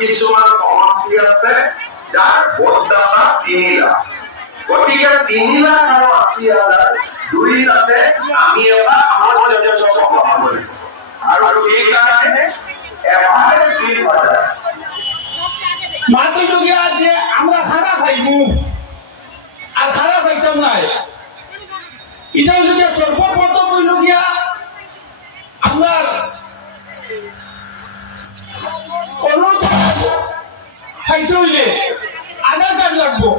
কিছুমান সমষ্টি আছে যাৰ ভোটদাতা ৩ লাখ। গতিকে ৩ লাখ আৰু ৮০,০০০ দুইটাতে আমি এটা আমাৰ যথেষ্ট সফল হ'ব লাগিব আৰু সেইকাৰণে এভাবে ২০,০০০ মাতৃলগিয়া যে আমরা খারাপ খাইবো আর খারাপ খাইতাম নাই এটা হইল গিয়া সর্বপ্রথম হইল গিয়া আমরা অনুরোধ খাইতে হইলে আধার কার্ড লাগবো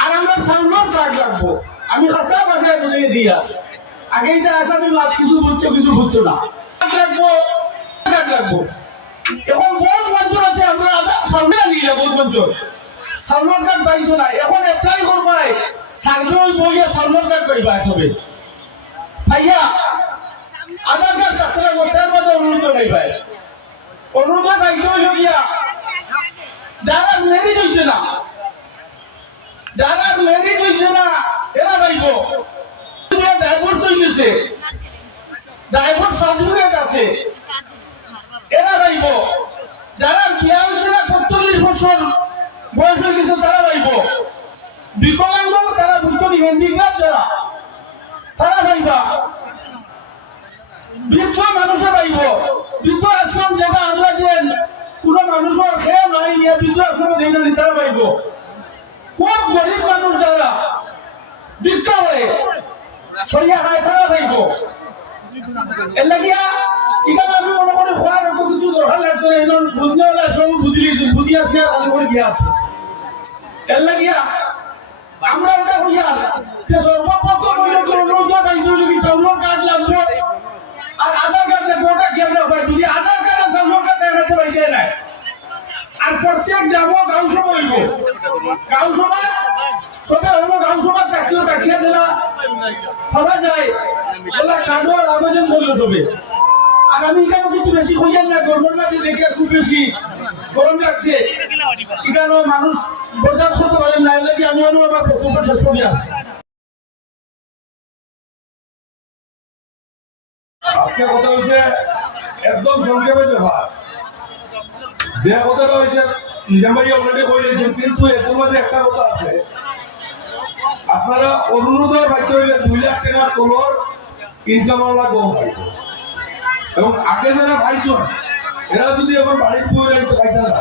আর আমরা সাউন্ড কার্ড লাগবো। আমি খাসা ভাষায় বুঝিয়ে দিয়া আগেই যে আসা তুমি কিছু বুঝছো না লাগবো কার্ড লাগবো। এখন বহুত অঞ্চল আছে আমরা সামনে নিয়ে যাবো অঞ্চল সাউন্ড কার্ড পাইছো না এখন এপ্লাই করবাই সার্ভে বইয়া সাউন্ড কার্ড পাইবা সবে ভাইয়া আধার কার্ড থাকতে লাগবো তার মধ্যে অনুরোধ নাই পাই অনুরোধ পাইতে হইল গিয়া যারা মেরিট হইছে না এরা পাইব ডাইভোর্স হয়ে গেছে ডাইভোর্স সার্টিফিকেট আছে এরা পাইব যারা বিয়া হয়েছে না ৪৫ বছর বয়স হয়ে গেছে তারা পাইব বিকলাঙ্গ তারা বুঝছেন হ্যান্ডিক্রাফট যারা তারা পাইবা বৃদ্ধ মানুষে পাইব বৃদ্ধ আশ্রম যেটা আমরা যে কোন মানুষের খেয়ে নাই বৃদ্ধ আশ্রম যেটা তারা পাইব খুব গরিব মানুষ যারা বৃদ্ধ হয়ে সরিয়া খায় তারা পাইব এর লাগিয়া এখানে আমি মনে করি খোয়ার অত কিছু দরকার লাগতো না এখন বুঝতে হলে সব বুঝি আসি আর আগে করে গিয়ে আসি এর লাগিয়া আমরা ওটা হইয়া যে সর্বপ্রথম অনুরোধ পাইতে হইল কি চাউল কার্ড লাগবে আর আধার কার্ড লাগবে ওটা কি আমরা পাই যদি আধার কার্ড আর চাউল কার্ড দেখাতে পাইতে নাই আর প্রত্যেক গ্রামও গাঁও সভা হইব গাঁও সভা সবে হলো গাঁও সভা তাকিয়ে দেনা ভাবা যায় ওলা কার্ডর আবেদন করলো সবে। আর আমি এখানে কিন্তু বেশি হইয়ান না গরমের মাঝে দেখে খুব বেশি গরম লাগছে এখানে মানুষ বরদাস্ত করতে পারেন না এর লাগে আমি আমার প্রথম শেষ করি আজকে কথা হয়েছে একদম সংক্ষেপে ব্যাপার যে কথাটা হয়েছে নিজাম ভাই অলরেডি বলে দিয়েছেন কিন্তু এর মাঝে একটা কথা আছে আপনারা অরুণোদয় পাইতে হইলে 2 লাখ টাকার তলর ইনকাম ওয়ালা কম পাইব এবং আগে যারা পাইছেন এরা যদি আমার বাড়ির বই আনতে পাইতে না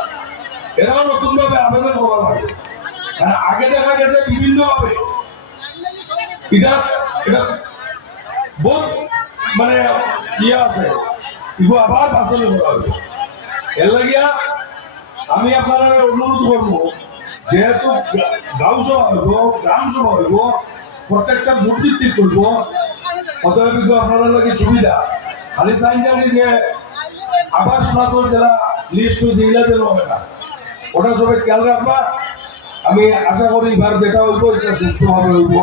এরাও নতুন ভাবে আবেদন করা লাগে আর আগে দেখা গেছে বিভিন্ন ভাবে এটা বহুত মানে ইয়ে আছে এগুলো আবার বাঁচানো করা হবে। এর লাগিয়া আমি আপনারা অনুরোধ করবো যেহেতু গাঁও সভা হইব গ্রাম সভা হইব প্রত্যেকটা ভোট ভিত্তিক করব অতএব আপনারা লাগে সুবিধা খালি চাইন জানি যে আবাস প্লাসর জেলা লিস্ট হয়েছে এগুলা যেন হবে না ওটা সবাই খেয়াল রাখবা। আমি আশা করি এবার যেটা হইব সেটা সুস্থভাবে হইব।